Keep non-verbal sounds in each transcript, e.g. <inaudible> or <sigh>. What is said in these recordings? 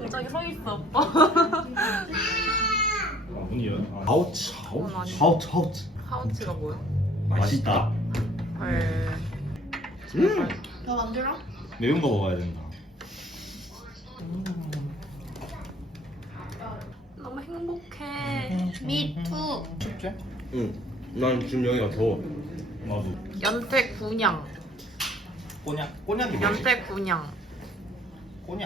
갑자기 <laughs> 서 있어 아빠아 문이야 <laughs> 아우치 아우치 음, 아우치 아우치 아우치가 뭐야? 맛있다 에음더 만들어? <laughs> <laughs> 매운 거 먹어야 된다 음. 너무 행복해 미투 <laughs> 춥지? 응. 응난 지금 여기가 더워 나도 연태 군양 꼬냐? 꼬냐기 뭐지? 연태 군양 꼬냐?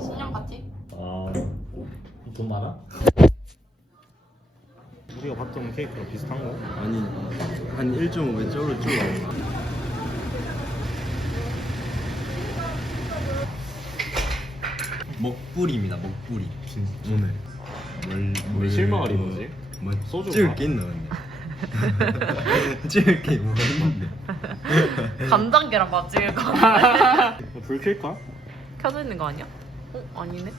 신년 파티? 아, 어, 돈 많아? 우리가 봤던 케이크랑 비슷한 거? 아니, 한 1.5배 쪼를 쪼. 먹부리입니다, 먹부리. 오늘. 멀, 멀, 실망을 입었지? 소주 뭐, 찍을 마. 게 있나? 찍을 게 뭐가 있는데 간장 계랑맛 찍을 거 같은데 <laughs> 불 켤까? 켜져 있는 거 아니야? 어? 아니네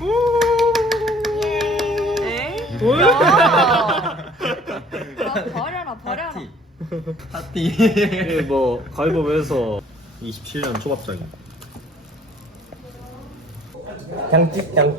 오예 버려라 버려라 파티 파티 <laughs> <laughs> 네, 뭐 가위바위보에서 27년 초밥장이 장찍 장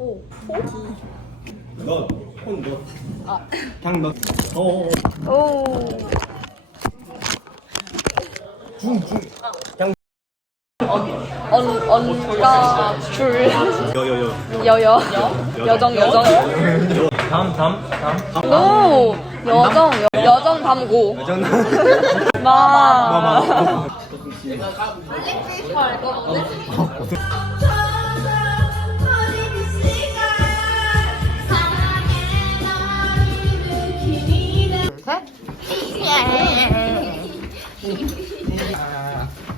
오, 포? 넛, 콘 넛. 아, 향 넛. 오. 오. 중, 중. 향. 언, 언, 가, 줄. 여, 여, 여. 여, 여. 여정, 여정. 담, 담, 담. 오, 여정, 여정, 여정. 네. 여정 담고. 여정 마마. 마마. 알렉스 알거 없네?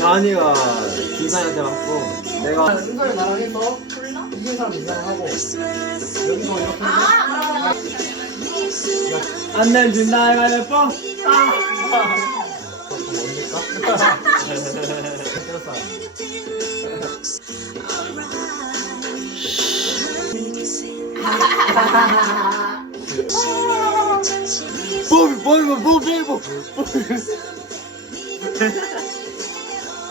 다니이가 기사한테 맞고 내가 승관이 나랑 해서 이긴 사대 이상 하고 여기서 이렇게 안내 준다 해가 예뭐 아. 뭡니까? 뽀비 야비 뽀비 뽀비 뽀비 뽀비 뽀비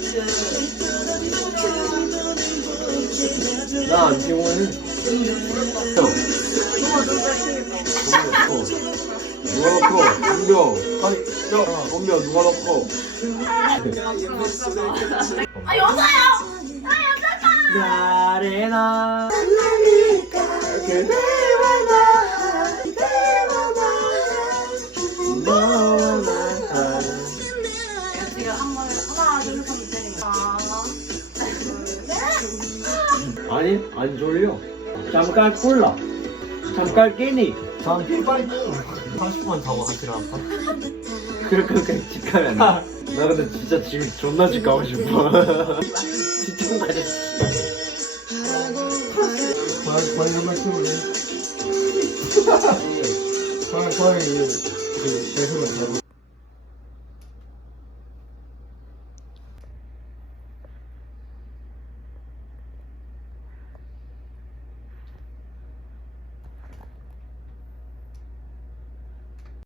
나안 피곤해 uh. like <laughs> 누가 넣고 엄명 아니 야 분명 누가 넣고 아 여자야 아여자잖 <S Okay. disadrisa." 웃음> <laughs> 아니, 안 졸려. 잠깐 꿀라. 잠깐 깨니. 잠 빨리 끊 30분 더하으시라한 번. 그렇게 까지게집, 가면 나 <laughs> 근데 진짜 집 존나 집 가고 싶어. 집좀 <laughs> 가자. <laughs> <laughs> 빨리 빨리 좀. 맞춰볼래? <laughs> <laughs> 빨리 빨리 이제 <흔들어. 웃음> <laughs> 계속 만나고